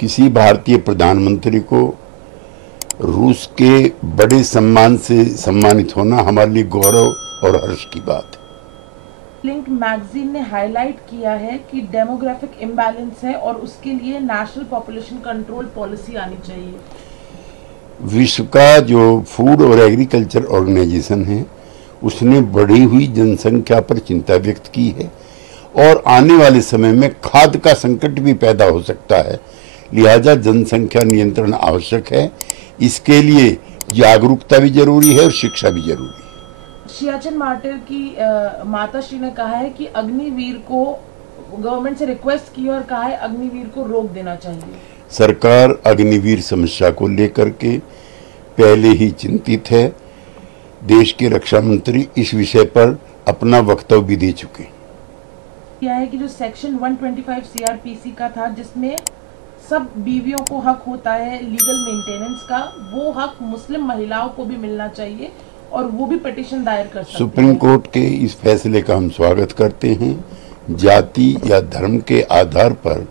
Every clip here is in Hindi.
किसी भारतीय प्रधानमंत्री को रूस के बड़े सम्मान से सम्मानित होना हमारे लिए गौरव और हर्ष की बात है। लिंक मैगजीन ने हाईलाइट किया है कि डेमोग्राफिक इम्बैलेंस है और उसके लिए नेशनल पॉपुलेशन कंट्रोल पॉलिसी आनी चाहिए। विश्व का जो फूड और एग्रीकल्चर ऑर्गेनाइजेशन है उसने बढ़ी हुई जनसंख्या पर चिंता व्यक्त की है और आने वाले समय में खाद्य का संकट भी पैदा हो सकता है, लिहाजा जनसंख्या नियंत्रण आवश्यक है। इसके लिए जागरूकता भी जरूरी है और शिक्षा भी जरूरी है। सियाचिन मार्टिर की माता श्री ने कहा है कि अग्निवीर को गवर्नमेंट से रिक्वेस्ट की और कहा है अग्निवीर को रोक देना चाहिए। सरकार अग्निवीर समस्या को लेकर के पहले ही चिंतित है। देश के रक्षा मंत्री इस विषय पर अपना वक्तव्य भी दे चुके। यह है कि जो सेक्शन 125 सीआरपीसी का था जिसमें सब बीवियों को हक होता है लीगल मेंटेनेंस का, वो हक मुस्लिम महिलाओं को भी मिलना चाहिए और वो भी पिटीशन दायर कर सकते हैं। सुप्रीम कोर्ट के इस फैसले का हम स्वागत करते हैं। जाति या धर्म के आधार पर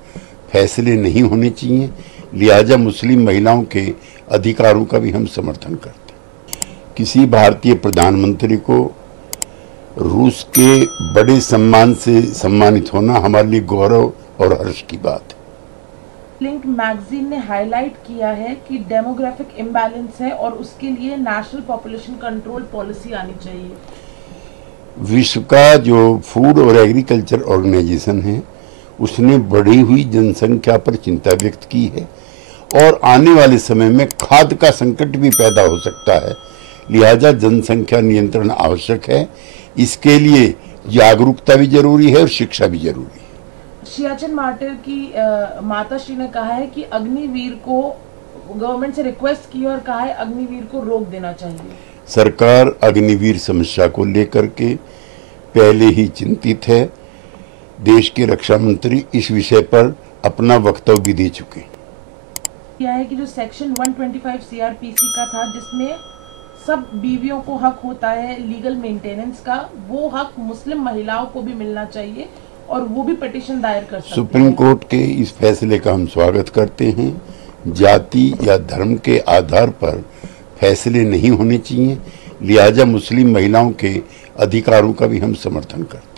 फैसले नहीं होने चाहिए, लिहाजा मुस्लिम महिलाओं के अधिकारों का भी हम समर्थन करते हैं। किसी भारतीय प्रधानमंत्री को रूस के बड़े सम्मान से सम्मानित होना हमारे लिए गौरव और हर्ष की बात है। लिंक मैगजीन ने हाईलाइट किया है कि डेमोग्राफिक इम्बैलेंस है और उसके लिए नेशनल पॉपुलेशन कंट्रोल पॉलिसी आनी चाहिए। विश्व का जो फूड और एग्रीकल्चर ऑर्गेनाइजेशन है उसने बढ़ी हुई जनसंख्या पर चिंता व्यक्त की है और आने वाले समय में खाद्य का संकट भी पैदा हो सकता है, लिहाजा जनसंख्या नियंत्रण आवश्यक है। इसके लिए जागरूकता भी जरूरी है और शिक्षा भी जरूरी है। सियाचिन मार्टिर की माता श्री ने कहा है कि अग्निवीर को गवर्नमेंट से रिक्वेस्ट की और कहा है अग्निवीर को रोक देना चाहिए। सरकार अग्निवीर समस्या को लेकर के पहले ही चिंतित है। देश के रक्षा मंत्री इस विषय पर अपना वक्तव्य भी दे चुके। यह है कि जो सेक्शन 125 सीआरपीसी का था जिसमें सब बीवियों को हक होता है लीगल मेंटेनेंस का, वो हक मुस्लिम महिलाओं को भी मिलना चाहिए और वो भी पिटीशन दायर कर सकते हैं। सुप्रीम कोर्ट के इस फैसले का हम स्वागत करते हैं। जाति या धर्म के आधार पर फैसले नहीं होने चाहिए, लिहाजा मुस्लिम महिलाओं के अधिकारों का भी हम समर्थन करते हैं।